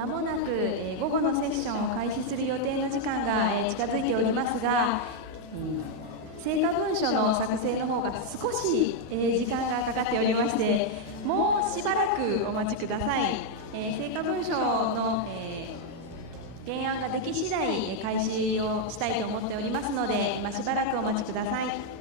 まもなく午後のセッションを開始する予定の時間が近づいておりますが、成果文書の作成の方が少し時間がかかっておりまして、もうしばらくお待ちください。成果文書の原案ができ次第開始をしたいと思っておりますので、しばらくお待ちください。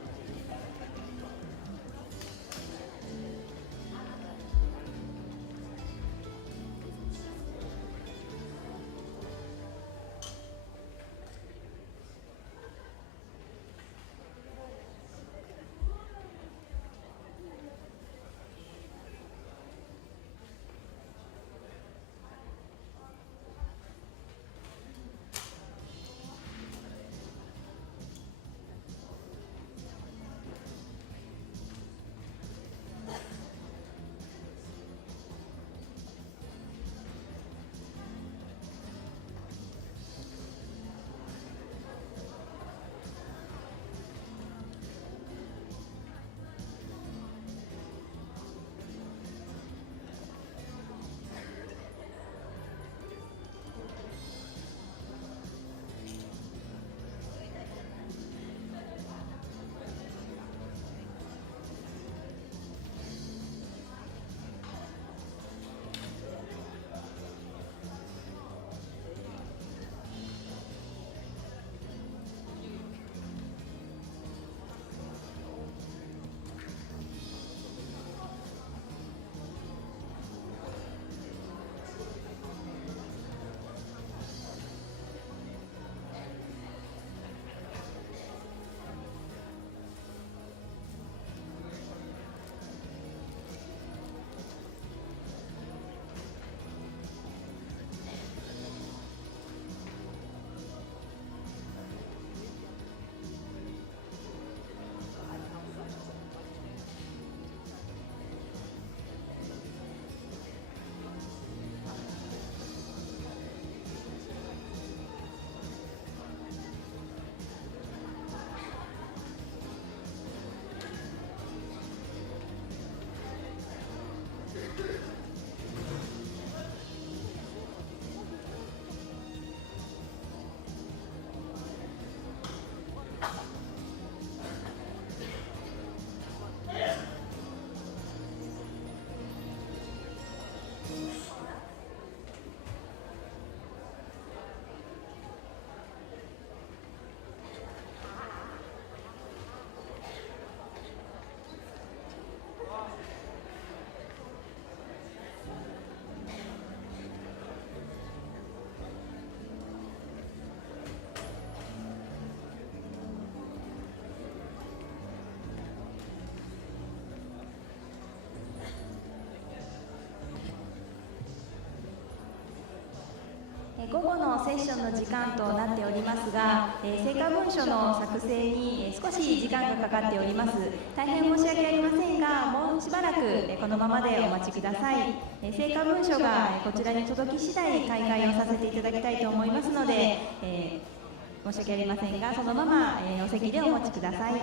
午後のセッションの時間となっておりますが、成果文書の作成に少し時間がかかっております。大変申し訳ありませんが、もうしばらくこのままでお待ちください。成果文書がこちらに届き次第開会をさせていただきたいと思いますので、申し訳ありませんが、そのままお席でお待ちください。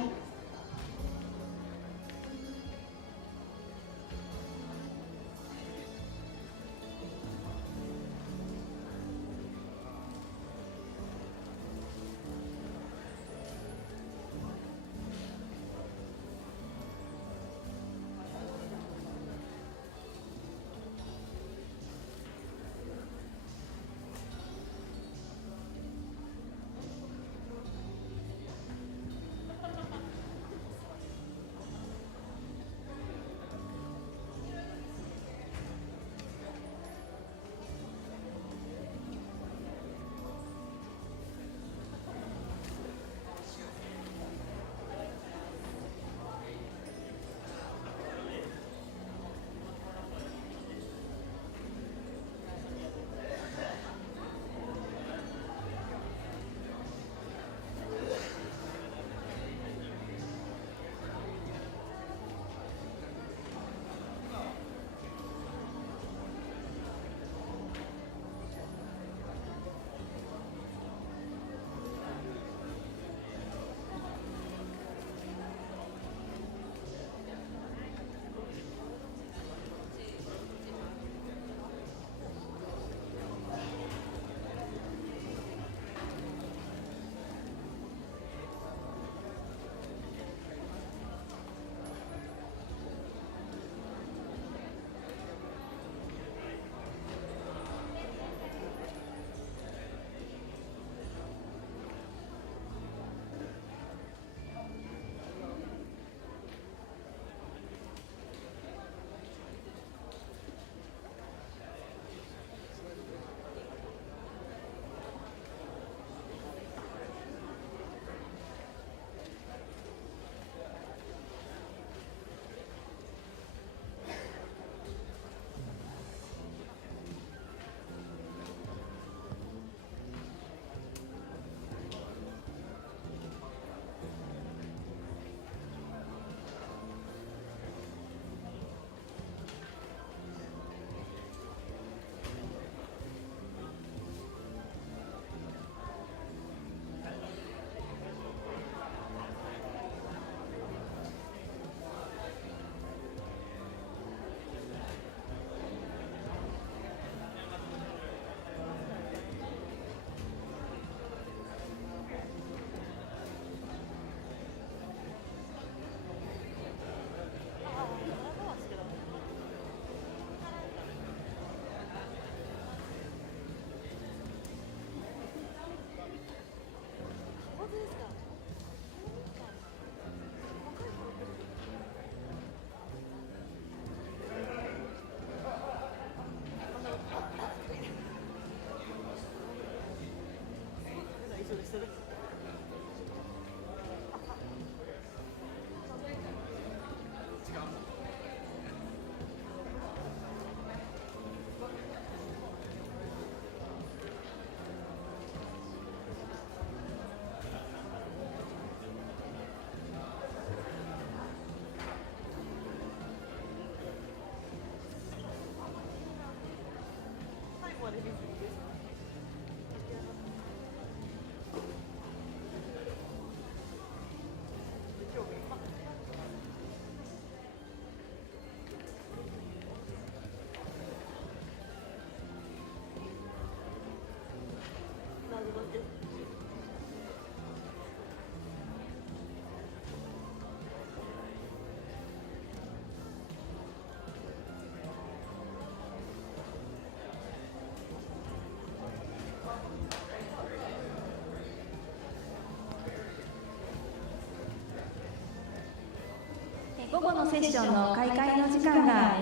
午後のセッションの開会の時間が、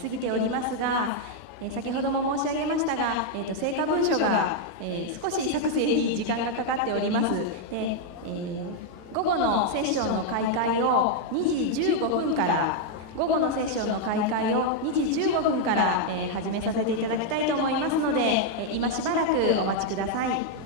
過ぎておりますが、先ほども申し上げましたが、成果文書が、少し作成に時間がかかっております。で、午後のセッションの開会を2時15分から午後のセッションの開会を2時15分から、始めさせていただきたいと思いますので、今しばらくお待ちください。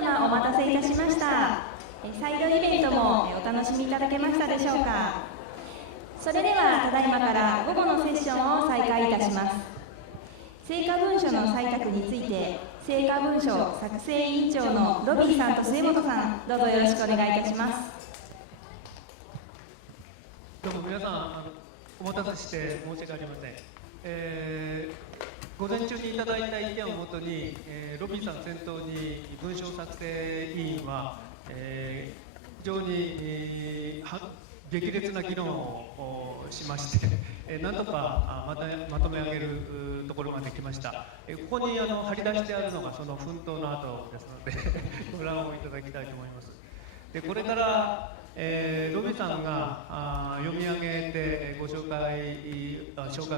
様お待たせいたしました。サイドイベントもお楽しみいただけましたでしょうか。それではただいまから午後のセッションを再開いたします。成果文書の採択について、成果文書作成委員長のロビーさんと末本さん、どうぞよろしくお願いいたします。どうも皆さん、お待たせして申し訳ありません。午前中にいただいた意見をもとに、ロビーさん先頭に文章作成委員は、非常に激烈な議論をしまして、なんとかまとめ上げるところまで来ました。ここに貼り出してあるのがその奮闘の後ですのでご覧をいただきたいと思います。でこれから、ロビーさんが読み上げてご紹介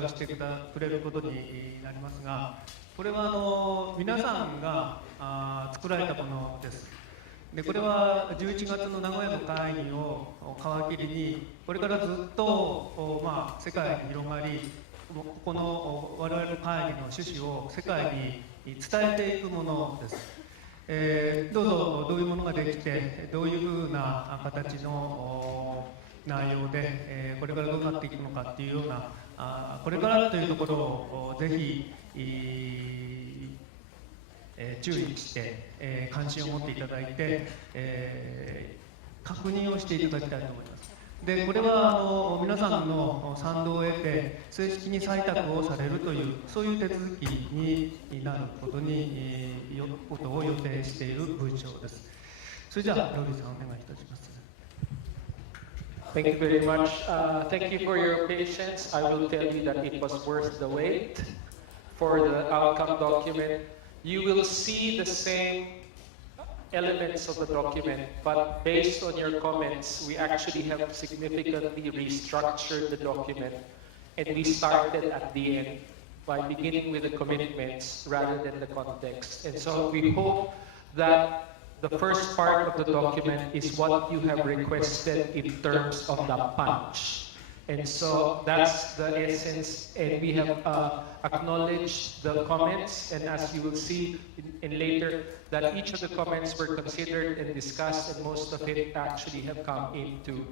をしてくれることになりますが、これは皆さんが作られたものです。でこれは11月の名古屋の会議を皮切りに、これからずっと、世界に広がり、この我々の会議の趣旨を世界に伝えていくものです。どうぞどういうものができて、どういうふうな形の内容で、これからどうなっていくのかっていうような、これからというところをぜひ注意して、関心を持っていただいて、確認をしていただきたいと思います。でこれは皆さんの賛同を得て正式に採択をされるというそういう手続きになることを予定している文章です。それじゃあロビーさんお願いいたします。Thank you very much. Thank you for your patience. I will tell you that it was worth the wait for the outcome document. You will see the same elements of the document, but based on your comments, we actually have significantly restructured the document, and we started at the end by beginning with the commitments rather than the context. And so we hope that the first part of the document is what you have requested in terms of the punch. And so that's the essence, and we have acknowledged the comments, and as you will see in later, that each of the comments were considered and discussed, and most of it actually have come into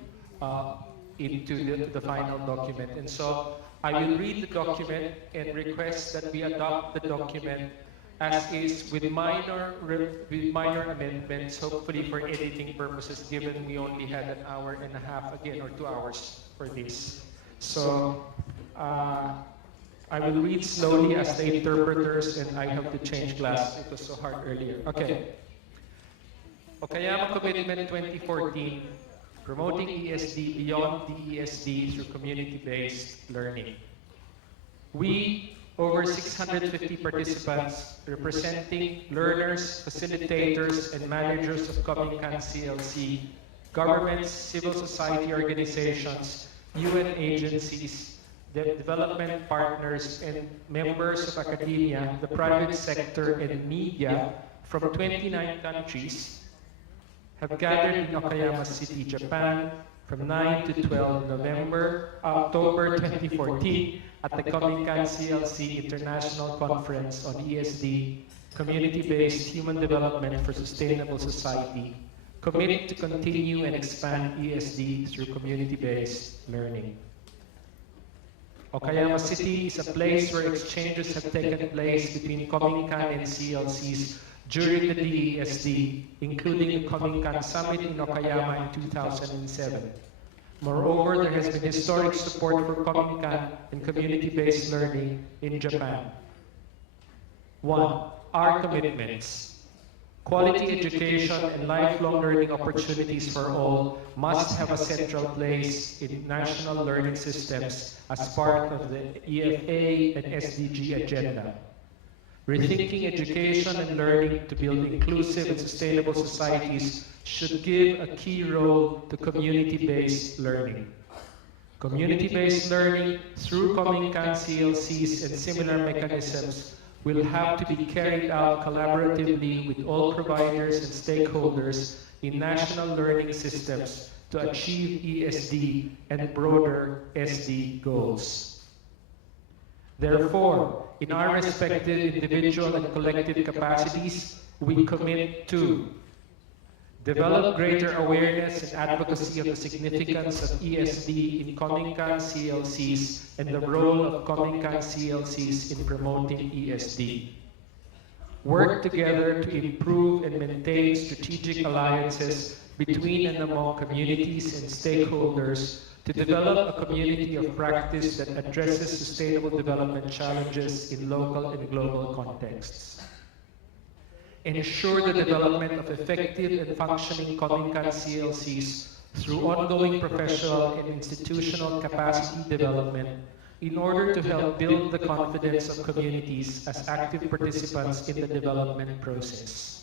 the final document. And so I will read the document and request that we adopt the document as is with minor amendments, hopefully for editing purposes, given we only had an hour and a half again, or 2 hours for this. So I will read slowly as the interpreters, and I have to change class. It was so hard earlier. Okay. Okayama Commitment 2014, promoting ESD beyond DESD through community-based learning. We, over 650 participants, representing learners, facilitators, and managers of Kominkan-CLC, governments, civil society organizations, UN agencies, development partners, and members of academia, the private sector, and media from 29 countries have gathered in Okayama City, Japan, from 9 to 12 October 2014 at the Kominkan-CLC International Conference on ESD, Community-Based Human Development for Sustainable Society, committed to continue and expand ESD through community-based learning. Okayama City is a place where exchanges have taken place between Kominkan and CLCs during the DESD, including the Kominkan Summit in Okayama in 2007. Moreover, there has been historic support for Kominkan and community-based learning in Japan. 1. Our commitments. Quality education and lifelong learning opportunities for all must have a central place in national learning systems as part of the EFA and SDG agenda. Rethinking education and learning to build inclusive and sustainable societies should give a key role to community-based learning. Community-based learning through Kominkan-CLCs and similar mechanisms will have to be carried out collaboratively with all providers and stakeholders in national learning systems to achieve ESD and broader SD goals. Therefore, in our respective individual and collective capacities, we commit to develop greater awareness and advocacy of the significance of ESD in Kominkan-CLCs and the role of Kominkan-CLCs in promoting ESD. Work together to improve and maintain strategic alliances between and among communities and stakeholders to develop a community of practice that addresses sustainable development challenges in local and global contexts. Ensure the development of effective and functioning Kominkan-CLCs through ongoing professional and institutional capacity development in order to help build the confidence of communities as active participants in the development process.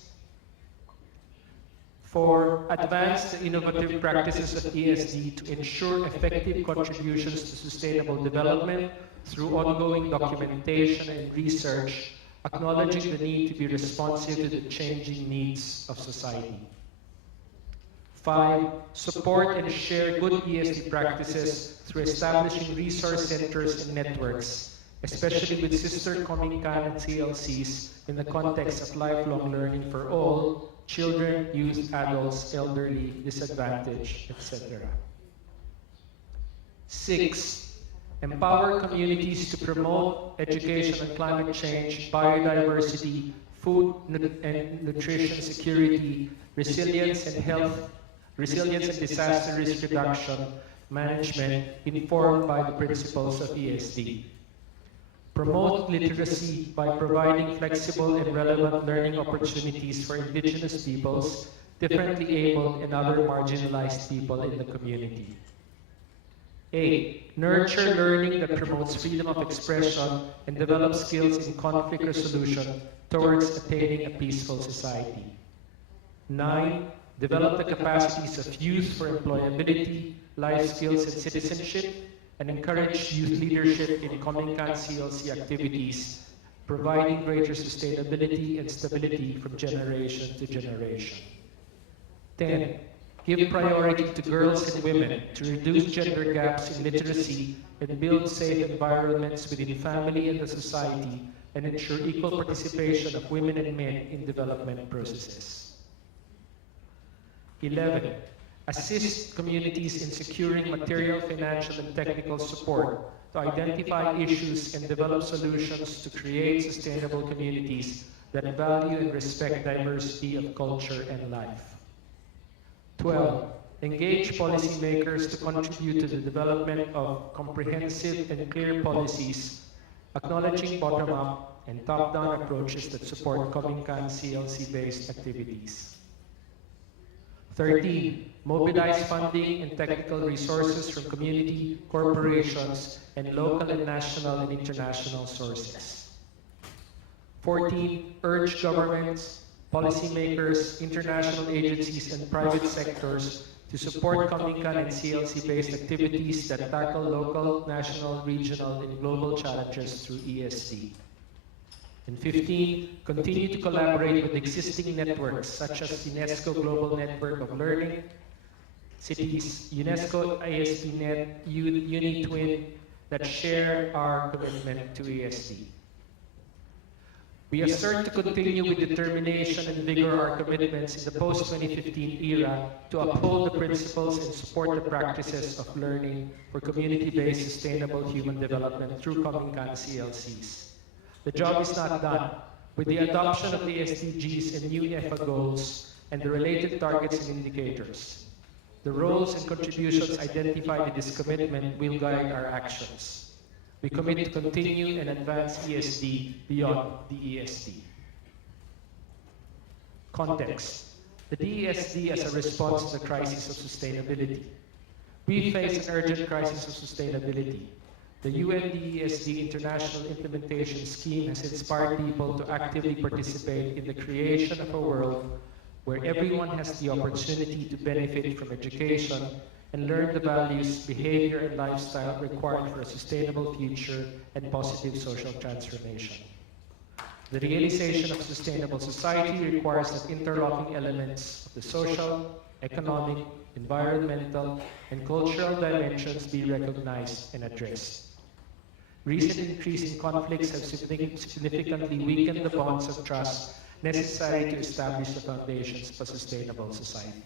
4. Advance the innovative practices of ESD to ensure effective contributions to sustainable development through ongoing documentation and research, acknowledging the need to be responsive to the changing needs of society. 5. Support and share good ESD practices through establishing resource centers and networks, especially with sister Kominkan and CLCs in the context of lifelong learning for all, children, youth, adults, elderly, disadvantaged, etc. 6. Empower communities to promote education on climate change, biodiversity, food and nutrition security, resilience and disaster risk reduction management informed by the principles of ESD. Promote literacy by providing flexible and relevant learning opportunities for indigenous peoples, differently abled and other marginalized people in the community. 8. Nurture learning that promotes freedom of expression and develops skills in conflict resolution towards attaining a peaceful society. 9. Develop the capacities of youth for employability, life skills and citizenship, and encourage youth leadership in Kominkan-CLC activities, providing greater sustainability and stability from generation to generation. 10. Give priority to girls and women to reduce gender gaps in literacy and build safe environments within family and the society and ensure equal participation of women and men in development processes. 11. Assist communities in securing material, financial, and technical support to identify issues and develop solutions to create sustainable communities that value and respect diversity of culture and life. 12. Engage policymakers to contribute to the development of comprehensive and clear policies, acknowledging bottom-up and top-down approaches that support Kominkan-CLC-based activities. 13. Mobilize funding and technical resources from community, corporations, and local and national and international sources. 14. Urge governments, policymakers, international agencies, and private sectors to support Kominkan and CLC-based activities that tackle local, national, regional, and global challenges through ESD. And 15, continue to collaborate with existing networks such as UNESCO Global Network of Learning, cities, UNESCO ASP.NET, UniTwin, that share our commitment to ESD. We assert to continue with determination and vigor our commitments in the post-2015 era to uphold the principles and support the practices of learning for community-based sustainable human development through Kominkan-CLCs. The job is not done. With the adoption of the SDGs and new EFA goals and the related targets and indicators, the roles and contributions identified in this commitment will guide our actions. We commit to continue and advance ESD beyond the ESD. Context. The DESD as a response to the crisis of sustainability. We face an urgent crisis of sustainability. The UNDESD International Implementation Scheme has inspired people to actively participate in the creation of a world where everyone has the opportunity to benefit from education and learn the values, behavior, and lifestyle required for a sustainable future and positive social transformation. The realization of a sustainable society requires that interlocking elements of the social, economic, environmental, and cultural dimensions be recognized and addressed. Recent increase in conflicts have significantly weakened the bonds of trust necessary to establish the foundations for sustainable society.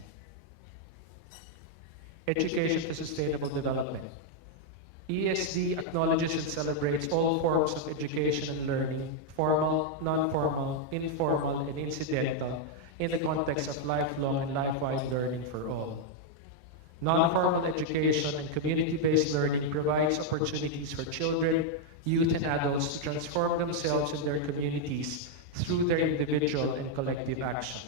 Education for sustainable development. ESD acknowledges and celebrates all forms of education and learning, formal, non-formal, informal, and incidental, in the context of lifelong and life-wide learning for all. Non-formal education and community-based learning provides opportunities for children, youth, and adults to transform themselves and their communities through their individual and collective action.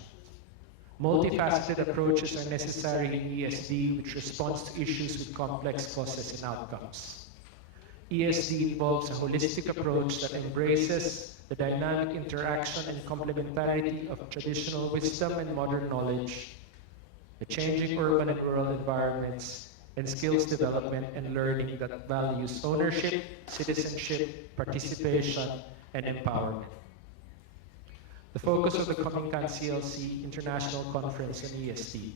Multifaceted approaches are necessary in ESD, which responds to issues with complex causes and outcomes. ESD involves a holistic approach that embraces the dynamic interaction and complementarity of traditional wisdom and modern knowledge, the changing urban and rural environments, and skills development and learning that values ownership, citizenship, participation, and empowerment. The focus of the Kominkan-CLC International Conference on ESD.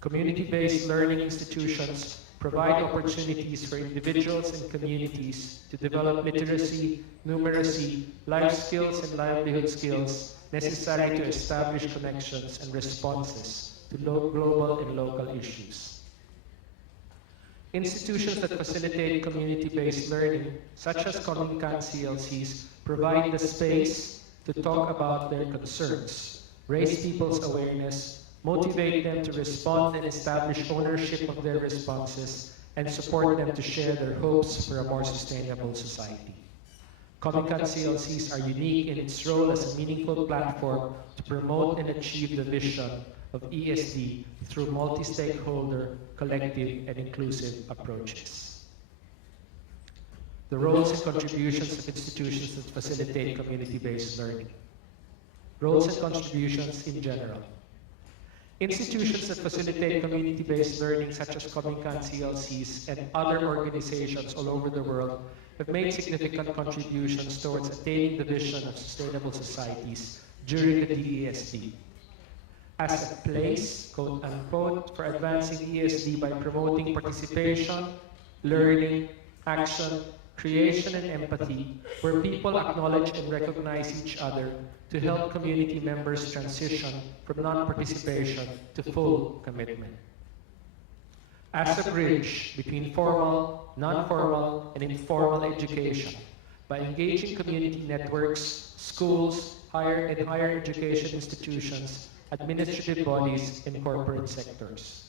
Community-based learning institutions provide opportunities for individuals and communities to develop literacy, numeracy, life skills, and livelihood skills necessary to establish connections and responses to global and local issues. Institutions that facilitate community-based learning, such as Kominkan-CLCs, provide the space to talk about their concerns, raise people's awareness, motivate them to respond and establish ownership of their responses, and support them to share their hopes for a more sustainable society. Kominkan-CLCs are unique in its role as a meaningful platform to promote and achieve the vision of ESD through multi-stakeholder, collective, and inclusive approaches. The roles and contributions of institutions that facilitate community-based learning. Roles and contributions in general. Institutions that facilitate community-based learning, such as Kominkan-CLCs and other organizations all over the world, have made significant contributions towards attaining the vision of sustainable societies during the DESD. As a place, quote-unquote, for advancing ESD by promoting participation, learning, action, creation, and empathy, where people acknowledge and recognize each other to help community members transition from non-participation to full commitment. As a bridge between formal, non-formal, and informal education, by engaging community networks, schools, higher education institutions, administrative bodies, and corporate sectors.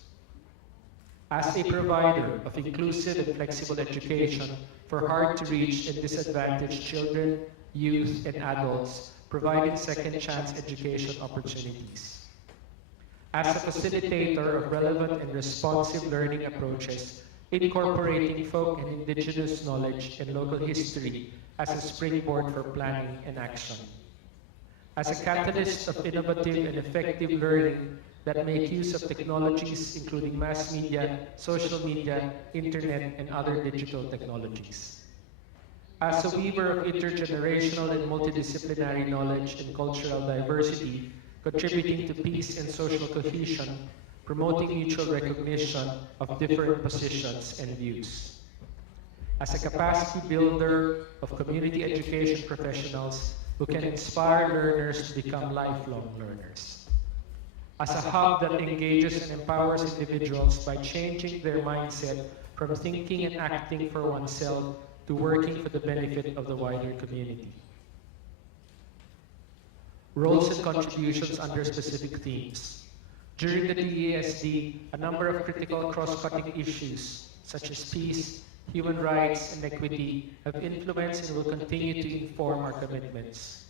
As a provider of inclusive and flexible education for hard-to-reach and disadvantaged children, youth, and adults, providing second-chance education opportunities. As a facilitator of relevant and responsive learning approaches, incorporating folk and indigenous knowledge and local history as a springboard for planning and action. As a catalyst of innovative and effective learning that make use of technologies including mass media, social media, internet, and other digital technologies. As a weaver of intergenerational and multidisciplinary knowledge and cultural diversity, contributing to peace and social cohesion, promoting mutual recognition of different positions and views. As a capacity builder of community education professionals who can inspire learners to become lifelong learners. As a hub that engages and empowers individuals by changing their mindset from thinking and acting for oneself to working for the benefit of the wider community. Roles and contributions under specific themes. During the DESD, a number of critical cross-cutting issues, such as peace, human rights, and equity, have influenced and will continue to inform our commitments.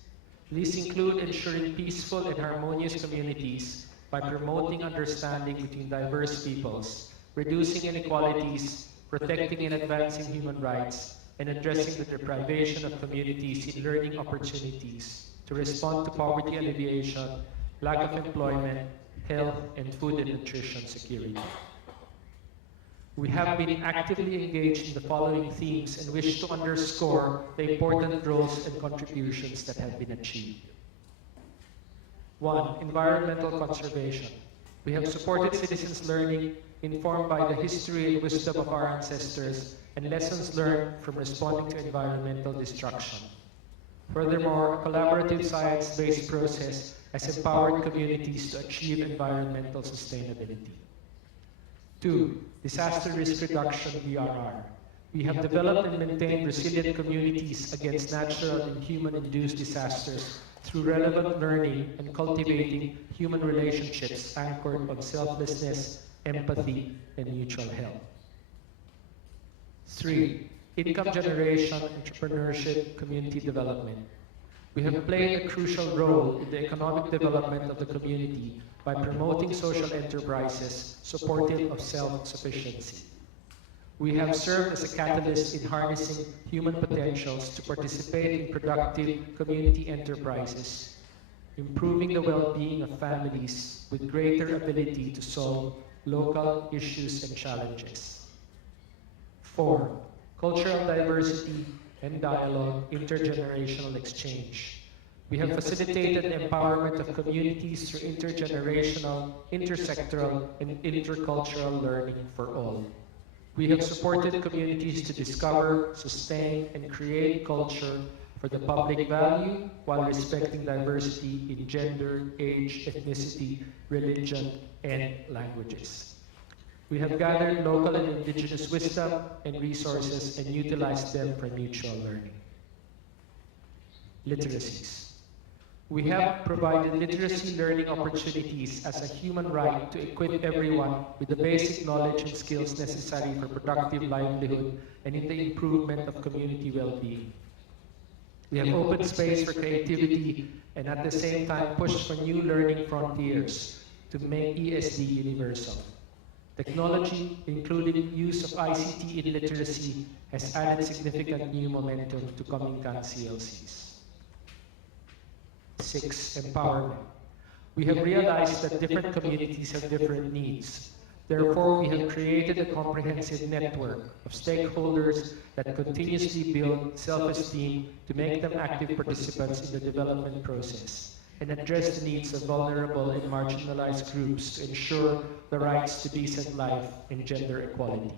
These include ensuring peaceful and harmonious communities by promoting understanding between diverse peoples, reducing inequalities, protecting and advancing human rights, and addressing the deprivation of communities in learning opportunities to respond to poverty alleviation, lack of employment, health, and food and nutrition security. We have been actively engaged in the following themes and wish to underscore the important roles and contributions that have been achieved. 1. Environmental conservation. We have supported citizens' learning informed by the history and wisdom of our ancestors and lessons learned from responding to environmental destruction. Furthermore, a collaborative science-based process has empowered communities to achieve environmental sustainability. 2. Disaster risk reduction (DRR). We have developed and maintained resilient communities against natural and human-induced disasters through relevant learning and cultivating human relationships anchored on selflessness, empathy, and mutual help. 3. Income generation, entrepreneurship, community development. We have played a crucial role in the economic development of the community by promoting social enterprises supportive of self-sufficiency. We have served as a catalyst in harnessing human potentials to participate in productive community enterprises, improving the well-being of families with greater ability to solve local issues and challenges. 4. Cultural diversity and dialogue, intergenerational exchange. We have facilitated the empowerment of communities through intergenerational, intersectoral, and intercultural learning for all. We have supported communities to discover, sustain, and create culture for the public value while respecting diversity in gender, age, ethnicity, religion, and languages. We have gathered local and indigenous wisdom and resources and utilized them for mutual learning. Literacies. We have provided literacy learning opportunities as a human right to equip everyone with the basic knowledge and skills necessary for productive livelihood and in the improvement of community well-being. We have opened space for creativity and at the same time pushed for new learning frontiers to make ESD universal. Technology, including use of ICT in literacy, has added significant new momentum to Kominkan-CLCs. 6. Empowerment. We have realized that different communities have different needs. Therefore, we have created a comprehensive network of stakeholders that continuously build self-esteem to make them active participants in the development process and address the needs of vulnerable and marginalized groups to ensure the rights to decent life and gender equality.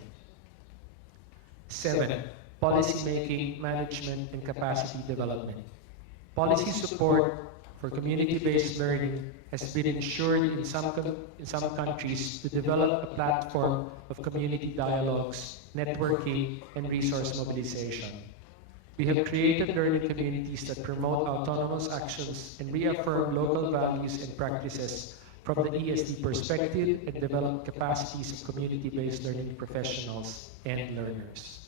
7. Policy making, management, and capacity development. Policy support for community-based learning has been ensured in some countries to develop a platform of community dialogues, networking, and resource mobilization. We have created learning communities that promote autonomous actions and reaffirm local values and practices from the ESD perspective and develop capacities of community-based learning professionals and learners.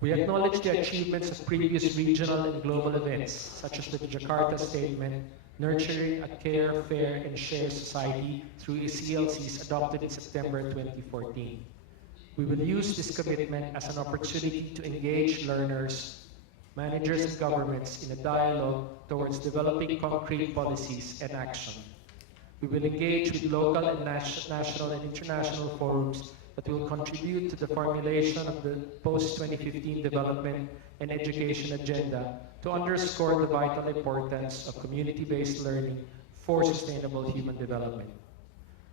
We acknowledge the achievements of previous regional and global events, such as the Jakarta Statement, Nurturing a Care, Fair, and Shared Society through CLCs adopted in September 2014. We will use this commitment as an opportunity to engage learners, managers, and governments in a dialogue towards developing concrete policies and action. We will engage with local and national and international forums that will contribute to the formulation of the post-2015 development and education agenda to underscore the vital importance of community-based learning for sustainable human development.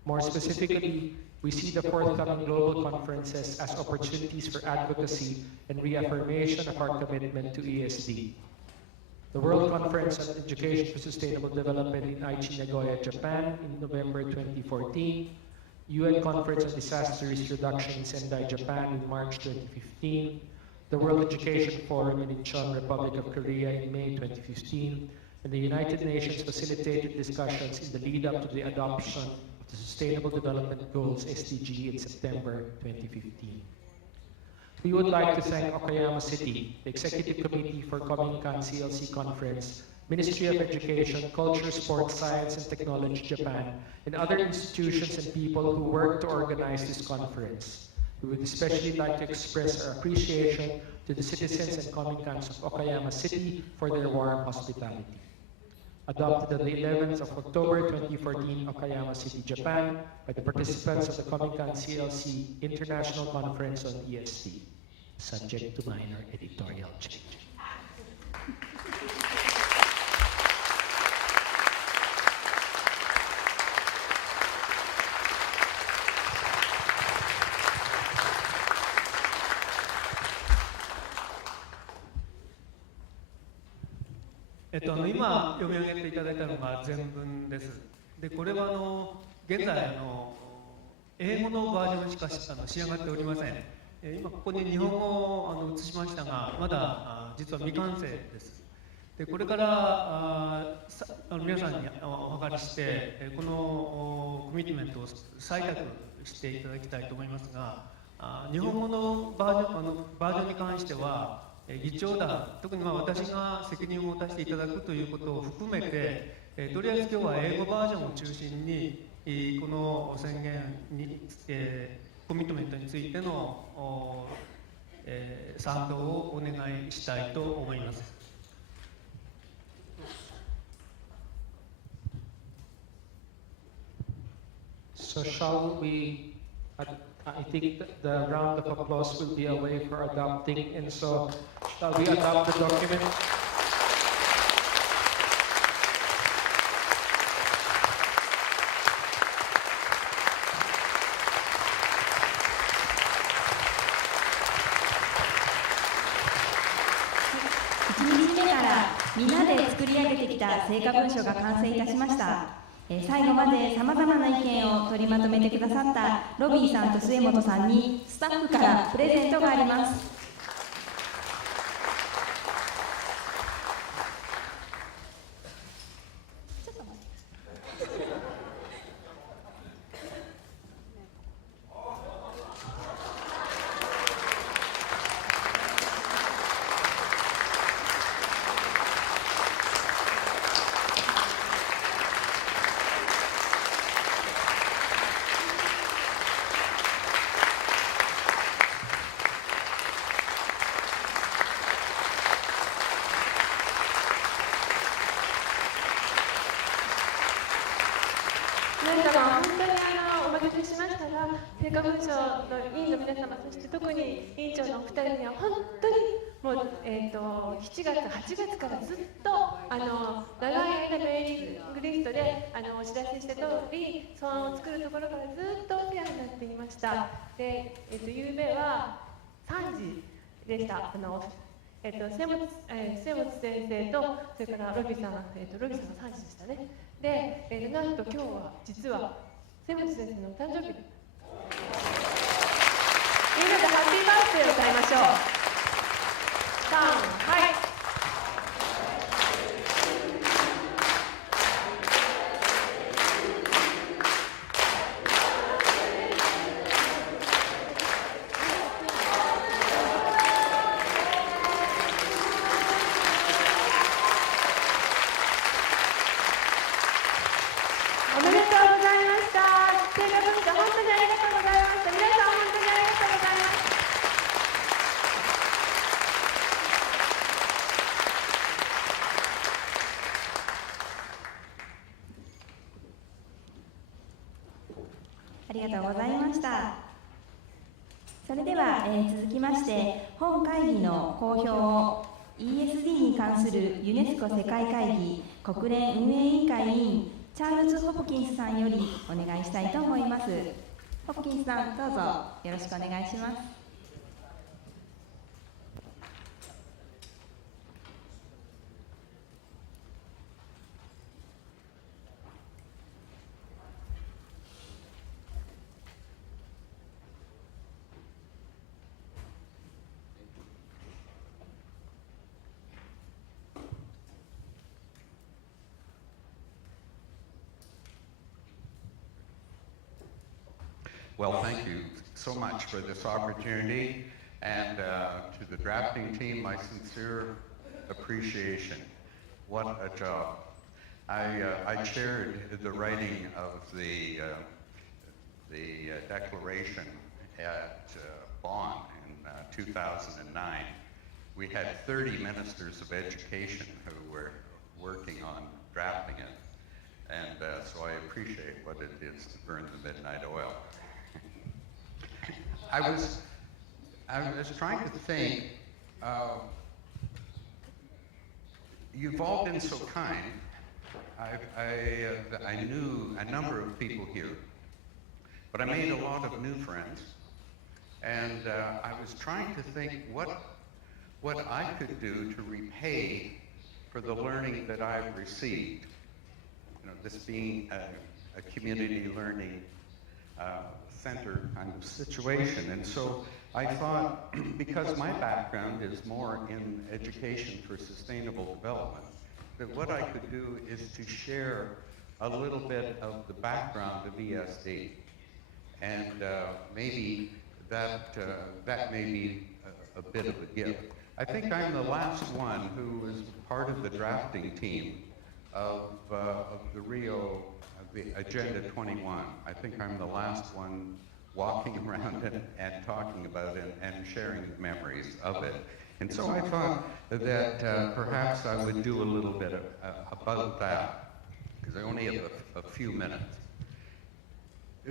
More specifically, we see the forthcoming global conferences as opportunities for advocacy and reaffirmation of our commitment to ESD. The World Conference on Education for Sustainable Development in Aichi, Nagoya, Japan in November 2014, UN Conference on Disaster Risk Reduction in Sendai, Japan in March 2015, the World Education Forum in Incheon, Republic of Korea in May 2015, and the United Nations facilitated discussions in the lead-up to the adoption of the Sustainable Development Goals SDG in September 2015. We would like to thank Okayama City, the Executive Committee for Kominkan-CLC Conference, Ministry of Education, Culture, Sports, Science, and Technology, Japan, and other institutions and people who work to organize this conference. We would especially like to express our appreciation to the citizens and Kominkans of Okayama City for their warm hospitality. Adopted on the 11th of October 2014, Okayama City, Japan, by the participants of the Kominkan-CLC International Conference on ESD, subject to minor editorial change. 今読み上げていただいたのが全文です。でこれは現在英語のバージョンしか仕上がっておりません。今ここに日本語を映しましたが、まだ実は未完成です。でこれから皆さんにお諮りして、このコミットメントを採択していただきたいと思いますが、日本語のバージョンに関しては、議長団、特に私が責任を持たせていただくということを含めて、とりあえず今日は英語バージョンを中心に、この宣言に、コミットメントについての賛同をお願いしたいと思います。So shall we, I think the round of applause will be a way for adopting, and so shall we adopt the document?1日目からみんなで作り上げてきた成果文書が完成いたしました。最後までさまざまな意見を取りまとめてくださったロビーさんと末本さんにスタッフからプレゼントがあります。皆様、本当にお待たせしましたが、成果文書の委員の皆様、そして特に委員長のお二人には本当にもう、7月、8月からずっと長い間メーリングリストでお知らせした通り、草案を作るところからずっとお世話になっていました。で、夕べは3時でした。末本先生と、それからロビーさんが3時でしたね。で、なんと今日は実は末本先生のお誕生日で、みんなでハッピーバースデーを歌いましょう。はい。おめでとうございました。成果文書、本当にありがとうございました。皆さん、本当にありがとうございます。ありがとうございました。それでは、続きまして本会議の公表を ESD に関するユネスコ世界会議国連運営委員会委員チャールズ・ホプキンスさんよりお願いしたいと思います。ホプキンスさん、どうぞよろしくお願いします。Well, thank you so much for this opportunity, and to the drafting team, my sincere appreciation. What a job. I chaired the writing of the declaration at Bonn in 2009. We had 30 ministers of education who were working on drafting it, and so I appreciate what it is to burn the midnight oil. I was trying to think, you've all been so kind. I knew a number of people here, but I made a lot of new friends, and I was trying to think what I could do to repay for the learning that I've received. You know, this being a community learning center kind of situation. And so I thought, because my background is more in education for sustainable development, that what I could do is to share a little bit of the background of ESD. And maybe that may be a bit of a gift. I think I'm the last one who was part of the drafting team of the Rio, the Agenda 21. I think I'm the last one walking around and talking about it and sharing memories of it. And so I thought that perhaps I would do a little bit about that, because I only have a few minutes.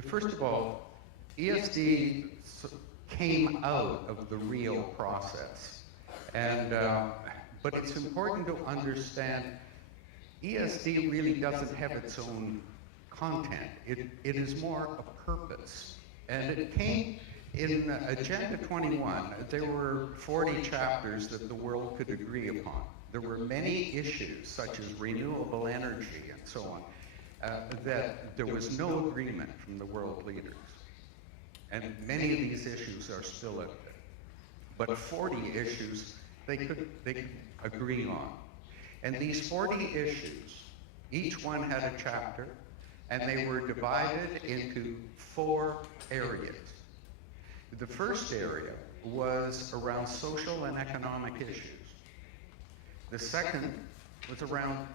First of all, ESD came out of the Rio process. And, but it's important to understand ESD really doesn't have its own content. It is more a purpose. And it came in Agenda 21. There were 40 chapters that the world could agree upon. There were many issues, such as renewable energy and so on, that there was no agreement from the world leaders. And many of these issues are still out there. But 40 issues they could agree on. And these 40 issues, each one had a chapter, and they were divided into 4 areas. The first area was around social and economic issues. The second was around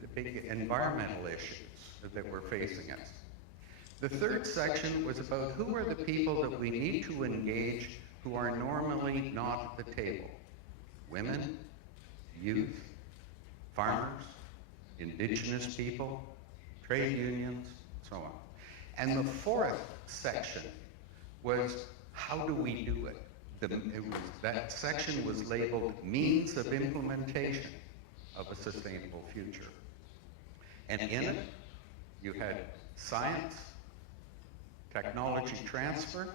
the big environmental issues that were facing us. The third section was about who are the people that we need to engage who are normally not at the table. Women, youth, farmers, indigenous people, trade unions, so on. And the fourth section was, how do we do it? That section was labeled means of implementation of a sustainable future. And in it, you had science, technology transfer,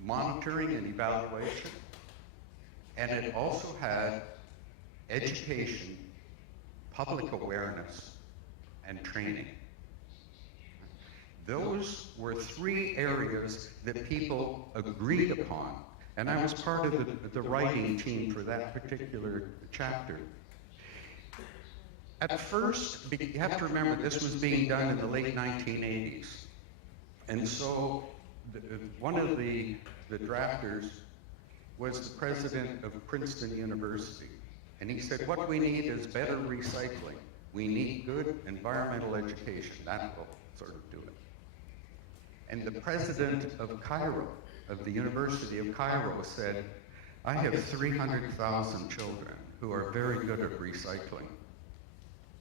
monitoring and evaluation, and it also had education, public awareness, and training. Those were 3 areas that people agreed upon, and I was part of the writing team for that particular chapter. At first, you have to remember, this was being done in the late 1980s. And so one of the drafters was the president of Princeton University. And he said, what we need is better recycling. We need good environmental education. That will sort of do it. And the president of Cairo, of the University of Cairo, said, I have 300,000 children who are very good at recycling.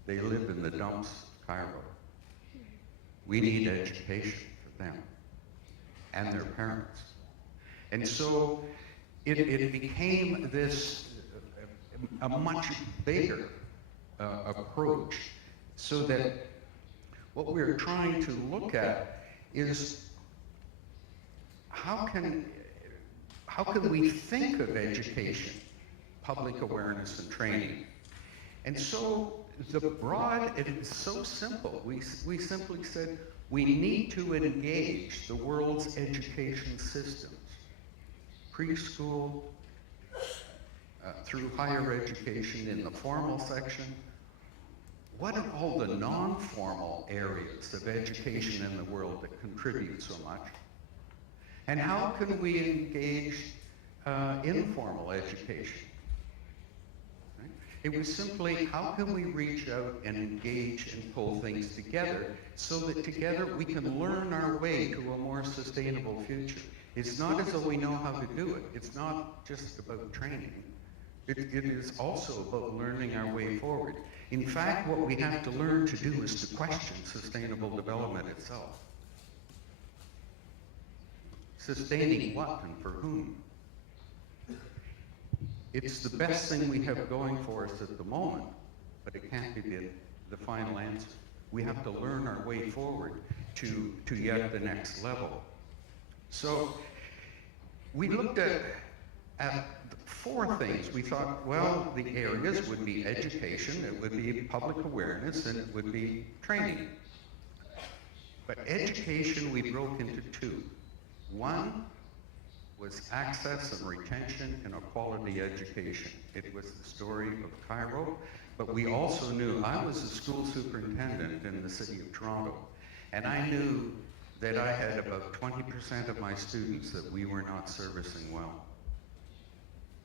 They live in the dumps of Cairo. We need education for them and their parents. And so it became this, a much bigger approach, so that what we're trying to look at is how can we think of education, public awareness, and training? And so the broad, it is so simple. We simply said we need to engage the world's education systems, preschool, through higher education in the formal section. What are all the non-formal areas of education in the world that contribute so much? And how can we engage informal education? Right? It was simply, how can we reach out and engage and pull things together so that together we can learn our way to a more sustainable future? It's not as though we know how to do it. It's not just about training. It is also about learning our way forward. In fact, what we have to learn to do is to question sustainable development itself. Sustaining what and for whom? It's the best thing we have going for us at the moment, but it can't be the final answer. We have to learn our way forward to yet the next level. So we looked at at four things. We thought, well, the areas would be education, it would be public awareness, and it would be training. But education we broke into two. One was access and retention in a quality education. It was the story of Cairo, but we also knew, I was a school superintendent in the city of Toronto, and I knew that I had about 20% of my students that we were not servicing well.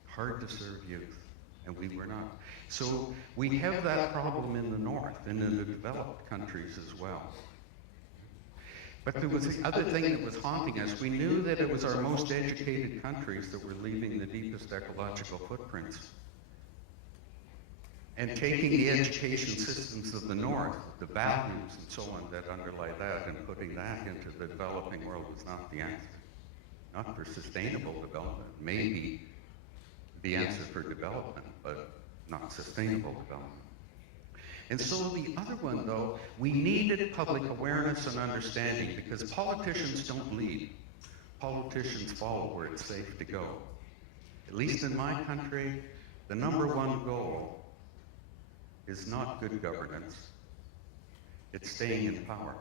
Hard to serve youth, and we were not. So we have that problem in the north and in the developed countries as well. But there was the other thing that was haunting us. We knew that it was our most educated countries that were leaving the deepest ecological footprints. And taking the education systems of the north, the values and so on that underlie that, and putting that into the developing world was not the answer. Not for sustainable development. Maybe the answer for development, but not sustainable development. And so the other one, though, we needed public awareness and understanding, because politicians don't lead. Politicians follow where it's safe to go. At least in my country, the number one goal is not good governance. It's staying in power.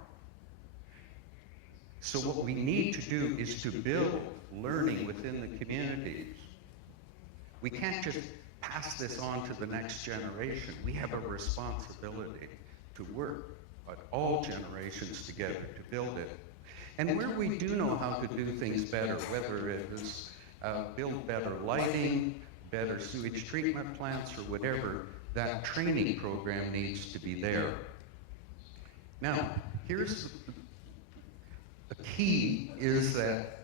So what we need to do is to build learning within the communities. We can't just pass this on to the next generation. We have a responsibility to work at all generations together to build it. And where we do know how to do things better, whether it is build better lighting, better sewage treatment plants, or whatever, that training program needs to be there. Now, here's the key, is that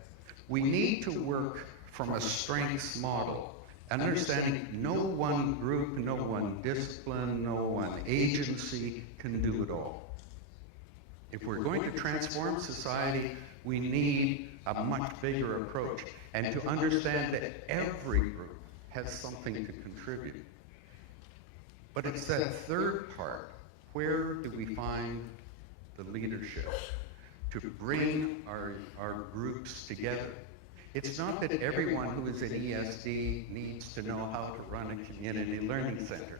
we need to work from a strengths model. Understanding no one group, no one discipline, no one agency can do it all. If we're going to transform society, we need a much bigger approach, and to understand that every group has something to contribute. But it's that third part, where do we find the leadership to bring our groups together? It's not that everyone who is an ESD needs to know how to run a community learning center,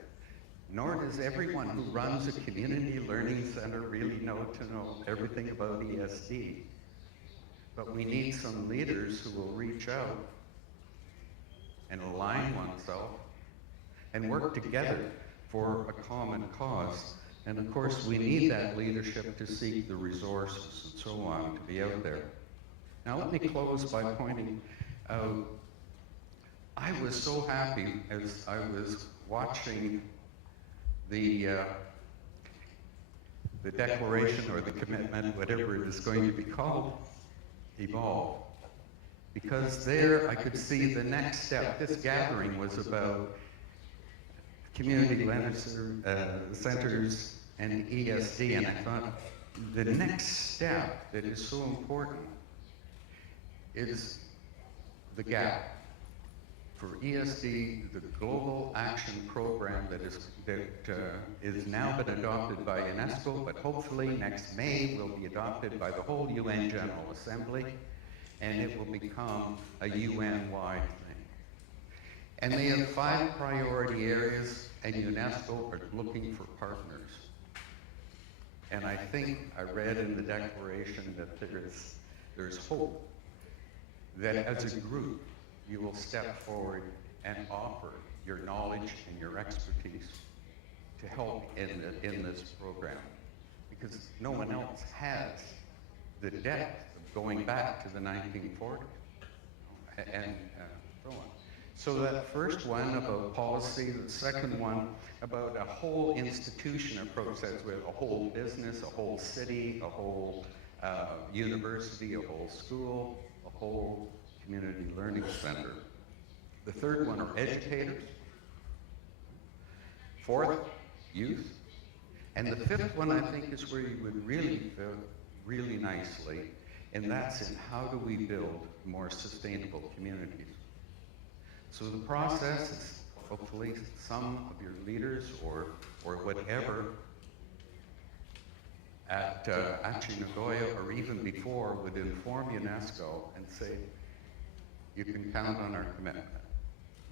nor does everyone who runs a community learning center really know everything about ESD. But we need some leaders who will reach out and align oneself and work together for a common cause. And of course, we need that leadership to seek the resources and so on to be out there. Now let me close by pointing out, I was so happy as I was watching the declaration or the commitment, whatever it is going to be called, evolve. Because there I could see the next step. This gathering was about community centers and ESD, and I thought the next step that is so important is the gap. For ESD, the global action program that is now been adopted by UNESCO, but hopefully next May will be adopted by the whole UN General Assembly, and it will become a UN-wide thing. And they have 5 priority areas, and UNESCO are looking for partners. And I think I read in the declaration that there's hope that as a group, you will step forward and offer your knowledge and your expertise to help in this program. Because no one else has the depth of going back to the 1940s and so on. So that first one about policy, the second one about a whole institution approach, that's with a whole business, a whole city, a whole university, a whole school, a whole community learning center. The third one are educators. Fourth, youth. And the fifth one, I think, is where you would really fit really nicely, and that's in how do we build more sustainable communities. So the process is hopefully some of your leaders or whatever at actually Nagoya or even before would inform UNESCO and say, you can count on our commitment.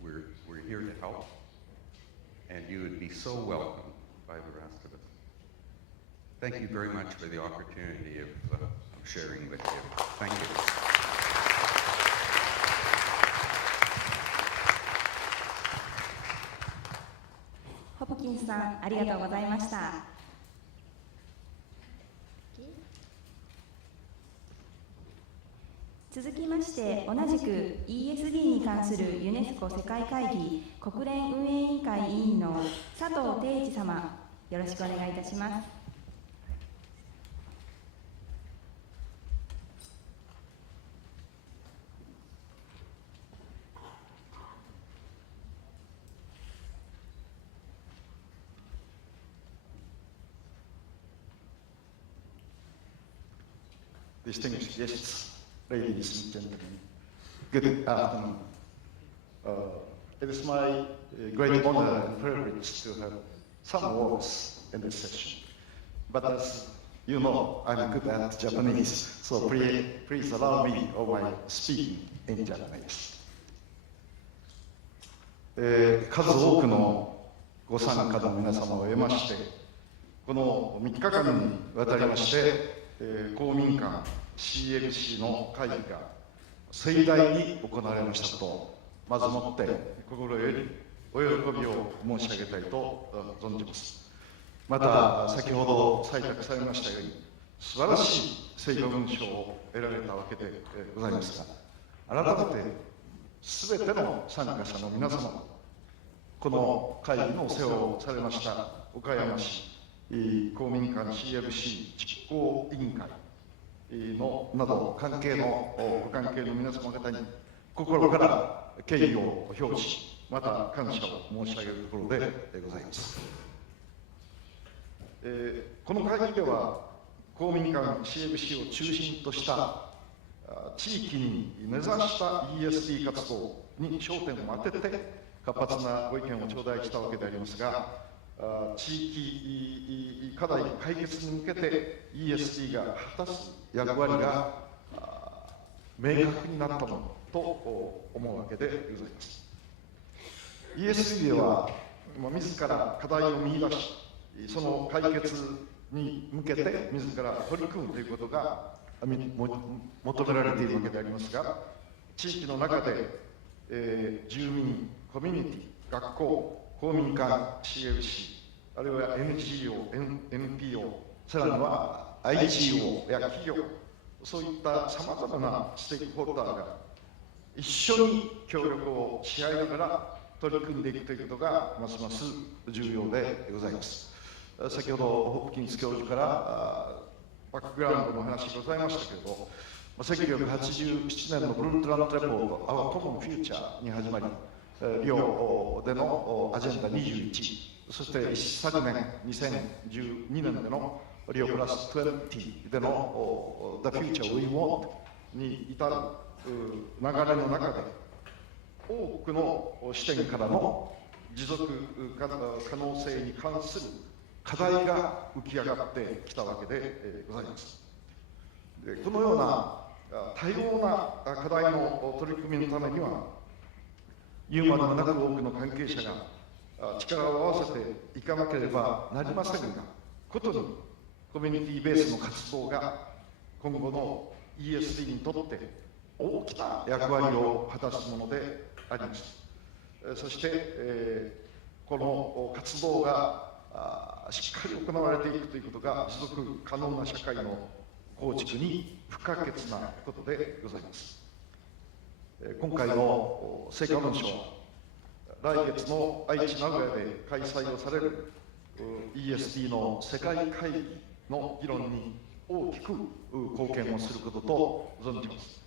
we're here to help, and you would be so welcome by the rest of us. Thank you very much for the opportunity of sharing with you. Thank you.ホプキンスさん、ありがとうございました。続きまして、同じく ESD に関するユネスコ世界会議国連運営委員会委員の佐藤定一様、よろしくお願いいたします。Distinguished guests, ladies and gentlemen, good afternoon. It is my great honor and privilege to have some words in this session. But as you know, I'm good at Japanese, so please allow me or my speaking in Japanese. 数多くのご参加の皆様を得まして、この3日間にわたりまして、公民館 CLC の会議が盛大に行われましたことをまずもって心よりお喜びを申し上げたいと存じます。また先ほど採択されましたように素晴らしい成果文書を得られたわけでございますが、改めて全ての参加者の皆様、この会議のお世話をされました岡山市公民館 CLC 実行委員会のなどご関係の皆様方に心から敬意を表し、また感謝を申し上げるところでございます。この会議では公民館 CLC を中心とした地域に根ざした ESD 活動に焦点を当てて活発なご意見を頂戴したわけでありますが、地域課題解決に向けて ESD が果たす役割が明確になったものと思うわけでございます。ESD では自ら課題を見出し、その解決に向けて自ら取り組むということが求められているわけでありますが、地域の中で、住民、コミュニティ、学校、公民館 CLC、あるいは NGO、NPO、さらには IGO や企業、そういったさまざまなステークホルダーが一緒に協力をし合いながら取り組んでいくということがますます重要でございます。先ほどホプキンス教授からバックグラウンドの話がございましたけれど、1987年のブルートラントレポート、アワーコモンフューチャーに始まり、リオでのアジェンダ21、そして昨年2012年でのリオプラス20での The Future We Want に至る流れの中で、多くの視点からの持続可能性に関する課題が浮き上がってきたわけでございます。このような多様な課題の取り組みのためには、言うまでもなく多くの関係者が力を合わせていかなければなりませんが、ことにコミュニティベースの活動が今後の ESD にとって大きな役割を果たすものであります。そして、この活動がしっかり行われていくということが持続可能な社会の構築に不可欠なことでございます。今回の成果文書は来月の愛知名古屋で開催をされる ESD の世界会議の議論に大きく貢献をすることと存じます。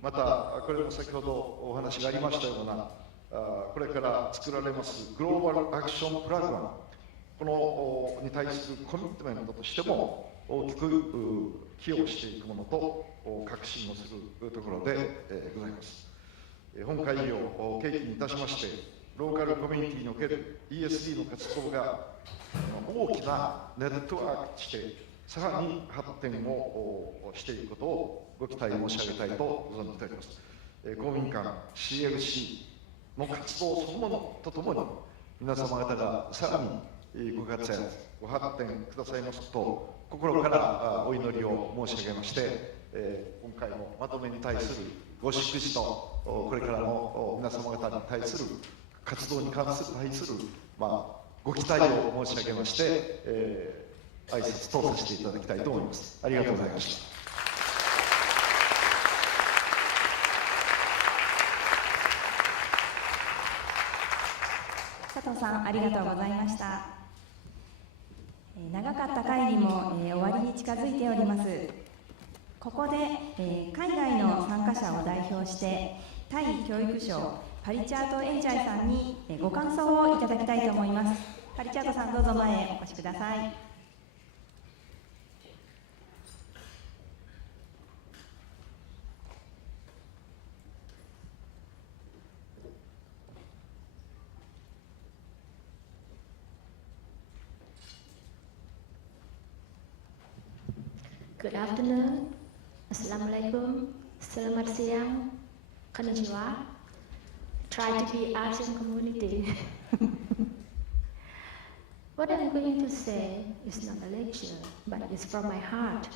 またこれも先ほどお話がありましたようなこれから作られますグローバルアクションプログラム、このに対するコミットメントとしても大きく寄与していくものと確信をするところでございます。本会議を契機にいたしまして、ローカルコミュニティにおける ESD の活動が大きなネットワークとしてさらに発展をしていくことをご期待申し上げたいと存じております。公民館 CLC の活動そのものとともに、皆様方がさらにご活躍、ご発展くださいますことを心からお祈りを申し上げまして、今回のまとめに対するご祝辞と、これからの皆様方に対する活動に対する、ご期待を申し上げまして、挨拶とさせていただきたいと思います。ありがとうございました。佐藤さん、ありがとうございました。長かった会議も、終わりに近づいております。ここで、海外の参加者を代表してタイ教育省パリチャートエンジャイさんに、ご感想をいただきたいと思います。パリチャートさん、どうぞ前へお越しください。Good afternoon. Assalamualaikum. Selamat siang. Konnichiwa. Try to be Asian community. What I'm going to say is not a lecture, but it's from my heart.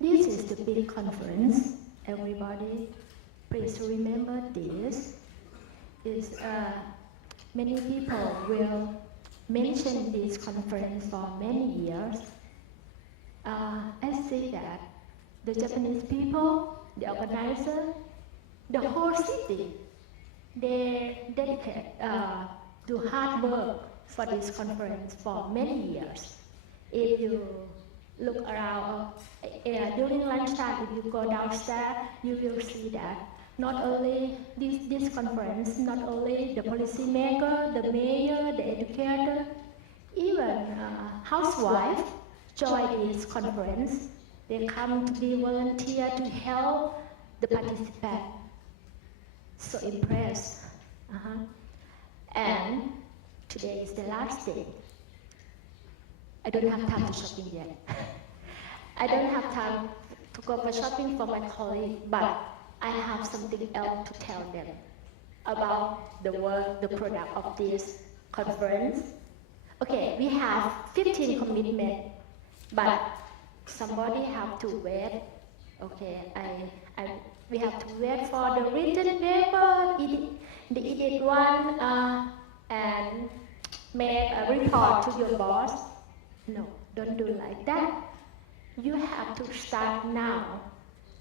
This is the big conference. Everybody, please remember this. Many people will mention this conference for many years. I see that the Japanese people, the organizer, the whole city, they dedicate to hard work for this conference for many years. If you look around during lunchtime, if you go downstairs, you will see that not only this conference, not only the policymaker, the mayor, the educator, even housewife join this conference. They come to be volunteer to help the participants. So impressed. And today is the last day. I don't have time to shopping yet. I don't have time to go for shopping for my colleague, but I have something else to tell them about the work, the product of this conference. Okay, we have 15 commitments. But somebody have to wait. Okay, we have to wait for the written paper, the edit one, and make a report to your boss. No, don't do like that. You have to start now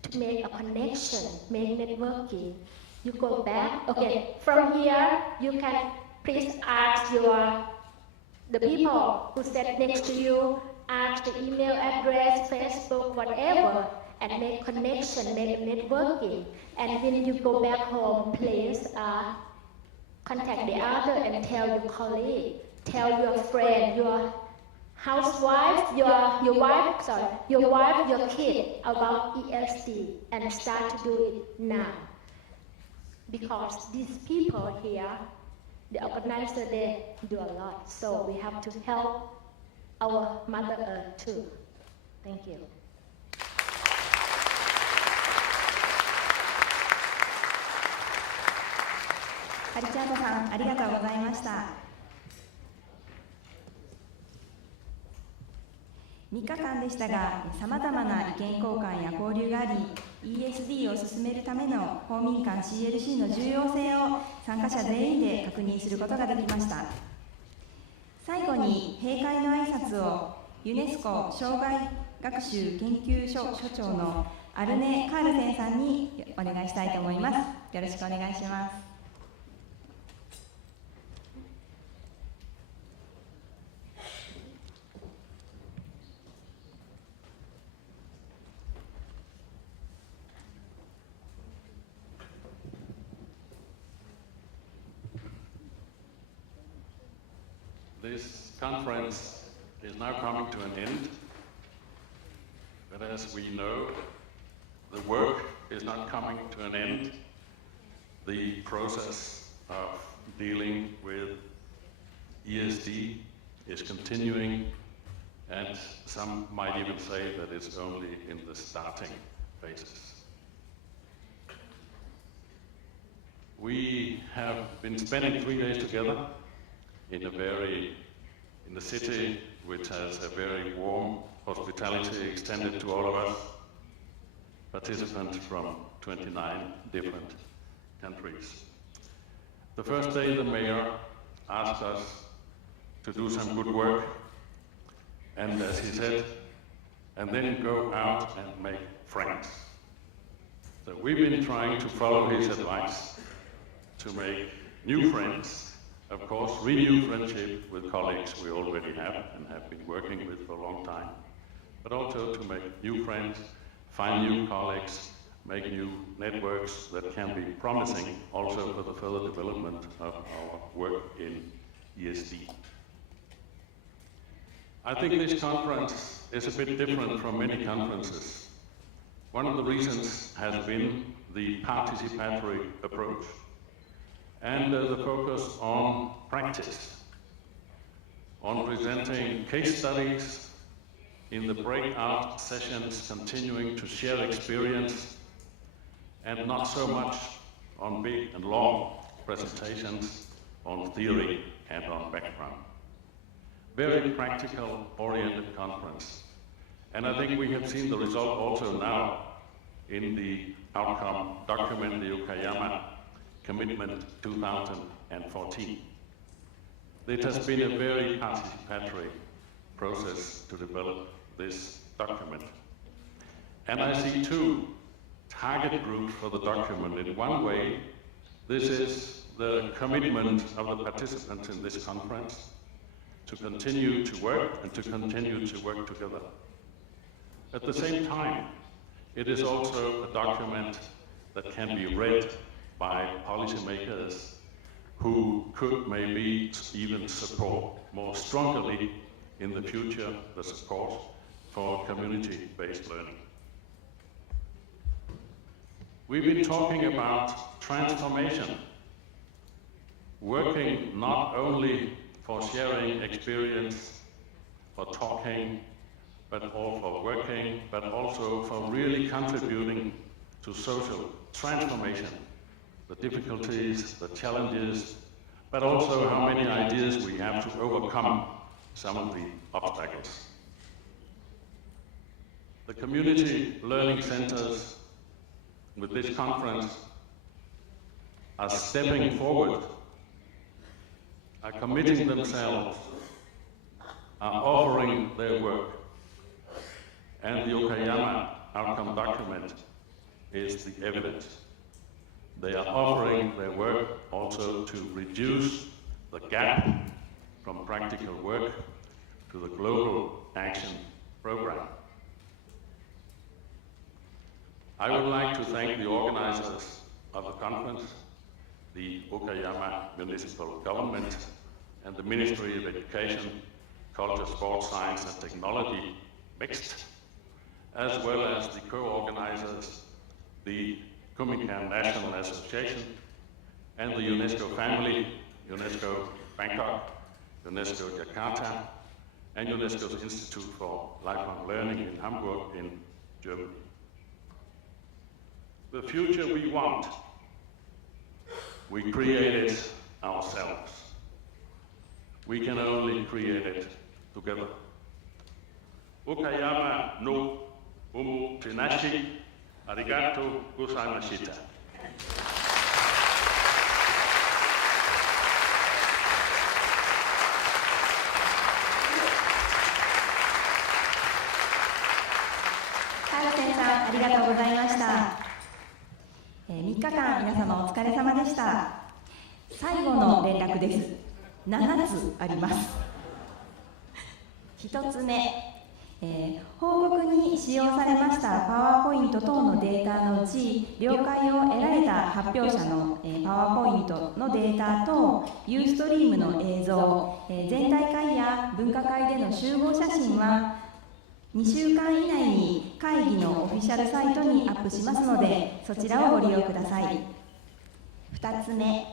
to make a connection, make networking. You go back. Okay, from here you can please ask the people who sat next to you. Ask the email address, Facebook, whatever, and make connection, make networking. And when you go back home, please contact the other and tell your colleague, tell your friend, your housewife, your wife, your kid about ELC, and start to do it now. Because these people here, the organizer, they do a lot. So we have to help our Mother Earth too. Thank you. パリチャートさん、ありがとうございました。3日間でしたが、さまざまな意見交換や交流があり、ESD を進めるための公民館 CLC の重要性を参加者全員で確認することができました。最後に閉会の挨拶をユネスコ障害学習研究所所長のアルネ・カールセンさんにお願いしたいと思います。よろしくお願いします。This conference is now coming to an end, but as we know, the work is not coming to an end. The process of dealing with ESD is continuing, and some might even say that it's only in the starting phases. We have been spending 3 days together in the city, which has a very warm hospitality extended to all of us, participants from 29 different countries. The first day, the mayor asked us to do some good work, and as he said, and then go out and make friends. So we've been trying to follow his advice to make new friends, of course, renew friendship with colleagues we already have and have been working with for a long time, but also to make new friends, find new colleagues, make new networks that can be promising also for the further development of our work in ESD. I think this conference is a bit different from many conferences. One of the reasons has been the participatory approach and the focus on practice, on presenting case studies in the breakout sessions, continuing to share experience, and not so much on big and long presentations on theory and on background. Very practical oriented conference. And I think we have seen the result also now in the outcome document, the Okayama Commitment 2014. It has been a very participatory process to develop this document. And I see two target groups for the document. In one way, this is the commitment of the participants in this conference to continue to work and to continue to work together. At the same time, it is also a document that can be read by policymakers who could maybe even support more strongly in the future the support for community-based learning. We've been talking about transformation, working not only for sharing experience, for talking, but all for working, but also for really contributing to social transformation, the difficulties, the challenges, but also how many ideas we have to overcome some of the obstacles. The community learning centers with this conference are stepping forward, are committing themselves, are offering their work. And the Okayama outcome document is the evidence. They are offering their work also to reduce the gap from practical work to the global action program. I would like to thank the organizers of the conference, the Okayama Municipal Government, and the Ministry of Education, Culture, Sports, Science and Technology, mixed, as well as the co-organizers, the Kominkan National Association, and the UNESCO family, UNESCO Bangkok, UNESCO Jakarta, and UNESCO's Institute for Lifelong Learning in Hamburg in Germany. The future we want, we create it ourselves. We can only create it together. Okayama no umu tenashi, arigato gozaimashita.ありがとうございました。3日間皆様お疲れ様でした。最後の連絡です。7つあります。1つ目、報告に使用されましたパワーポイント等のデータのうち、了解を得られた発表者のパワーポイントのデータとユーストリームの映像、全体会や分科会での集合写真は2週間以内に会議のオフィシャルサイトにアップしますので、そちらをご利用ください。2つ目、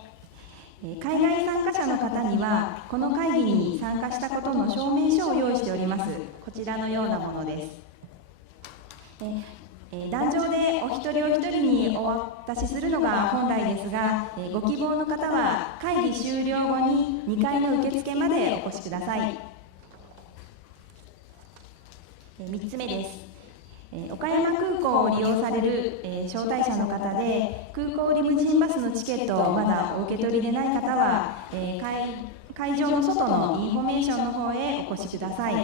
海外参加者の方にはこの会議に参加したことの証明書を用意しております。こちらのようなものです。壇上でお一人お一人にお渡しするのが本来ですが、ご希望の方は会議終了後に2階の受付までお越しください。3つ目です。岡山空港を利用される招待者の方で、空港リムジンバスのチケットをまだお受け取りでない方は、会場の外のインフォメーションの方へお越しください。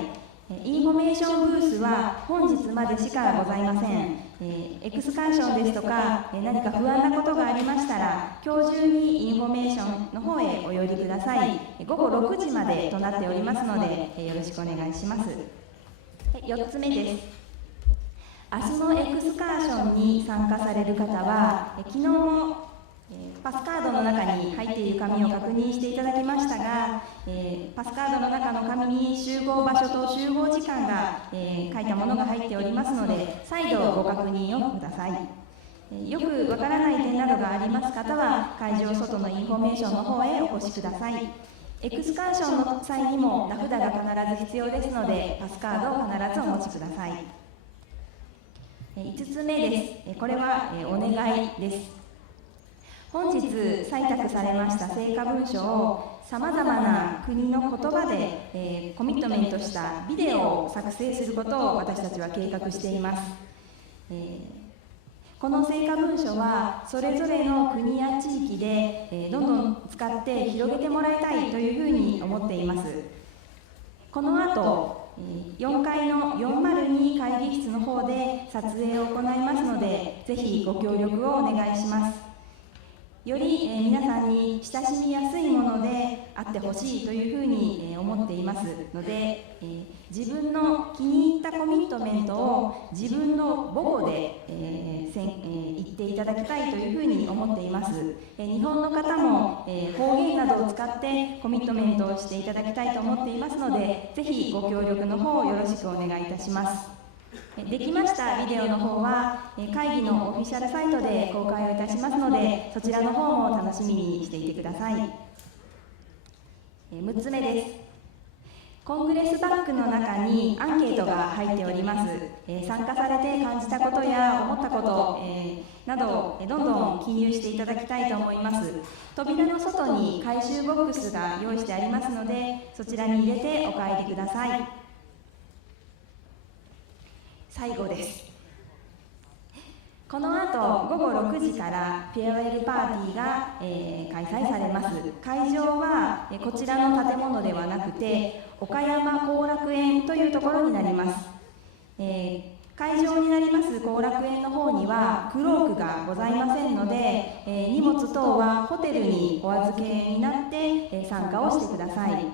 インフォメーションブースは本日までしかございません。エクスカーションですとか、何か不安なことがありましたら、今日中にインフォメーションの方へお寄りください。午後6時までとなっておりますので、よろしくお願いします。4つ目です。明日のエクスカーションに参加される方は、昨日もパスカードの中に入っている紙を確認していただきましたが、パスカードの中の紙に集合場所と集合時間が、書いたものが入っておりますので、再度ご確認をください。よくわからない点などがあります方は、会場外のインフォメーションの方へお越しください。エクスカーションの際にも名札が必ず必要ですので、パスカードを必ずお持ちください。5つ目です。これはお願いです。本日採択されました成果文書をさまざまな国の言葉で、コミットメントしたビデオを作成することを私たちは計画しています。この成果文書はそれぞれの国や地域で、どんどん使って広げてもらいたいというふうに思っています。この後4階の402会議室の方で撮影を行いますので、ぜひご協力をお願いします。より皆さんに親しみやすいものであってほしいというふうに思っていますので、自分の気に入ったコミットメントを自分の母語で言っていただきたいというふうに思っています。日本の方も方言などを使ってコミットメントをしていただきたいと思っていますので、ぜひご協力の方をよろしくお願いいたします。できましたビデオの方は会議のオフィシャルサイトで公開をいたしますので、そちらの方も楽しみにしていてください。6つ目です。コングレスバッグの中にアンケートが入っております。参加されて感じたことや思ったこと、などをどんどん記入していただきたいと思います。扉の外に回収ボックスが用意してありますので、そちらに入れてお帰りください。最後です。この後午後6時からフェアウェルパーティーが、開催されます。会場はこちらの建物ではなくて岡山後楽園というところになります。会場になります後楽園の方にはクロークがございませんので、荷物等はホテルにお預けになって、参加をしてください。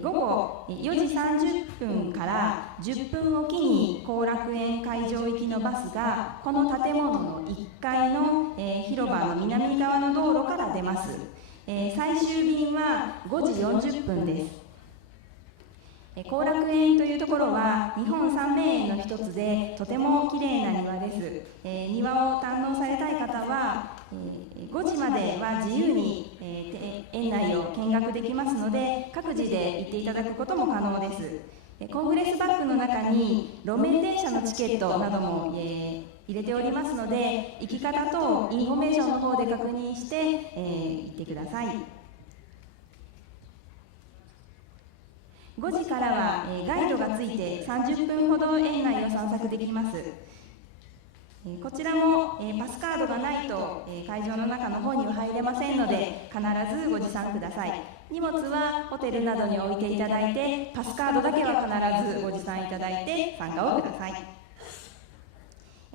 午後4時30分から10分おきに後楽園会場行きのバスがこの建物の1階の、広場の南側の道路から出ます。最終便は5時40分です。後楽園というところは日本三名園の一つでとてもきれいな庭です。庭を堪能されたい方は5時までは自由に園内を見学できますので、各自で行っていただくことも可能です。コングレスバッグの中に路面電車のチケットなども入れておりますので、行き方とインフォメーションの方で確認して行ってください。5時からはガイドがついて30分ほど園内を散策できます。こちらもパスカードがないと会場の中の方には入れませんので、必ずご持参ください。荷物はホテルなどに置いていただいて、パスカードだけは必ずご持参いただいて参加をください。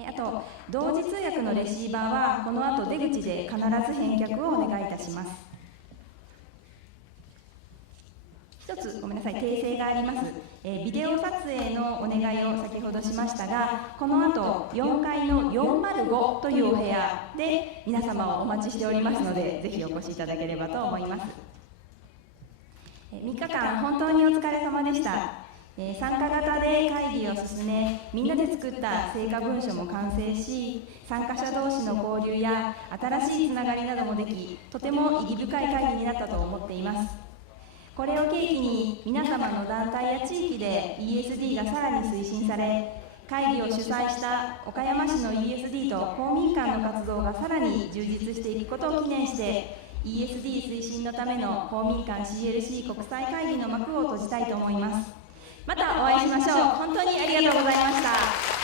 あと同時通訳のレシーバーはこの後出口で必ず返却をお願いいたします。一つごめんなさい、訂正があります。ビデオ撮影のお願いを先ほどしましたが、この後4階の405というお部屋で皆様をお待ちしておりますので、ぜひお越しいただければと思います。3日間本当にお疲れ様でした。参加型で会議を進め、みんなで作った成果文書も完成し、参加者同士の交流や新しいつながりなどもでき、とても意義深い会議になったと思っています。これを契機に皆様の団体や地域で ESD がさらに推進され、会議を主催した岡山市の ESD と公民館の活動がさらに充実していくことを記念して、ESD 推進のための公民館 CLC 国際会議の幕を閉じたいと思います。またお会いしましょう。本当にありがとうございました。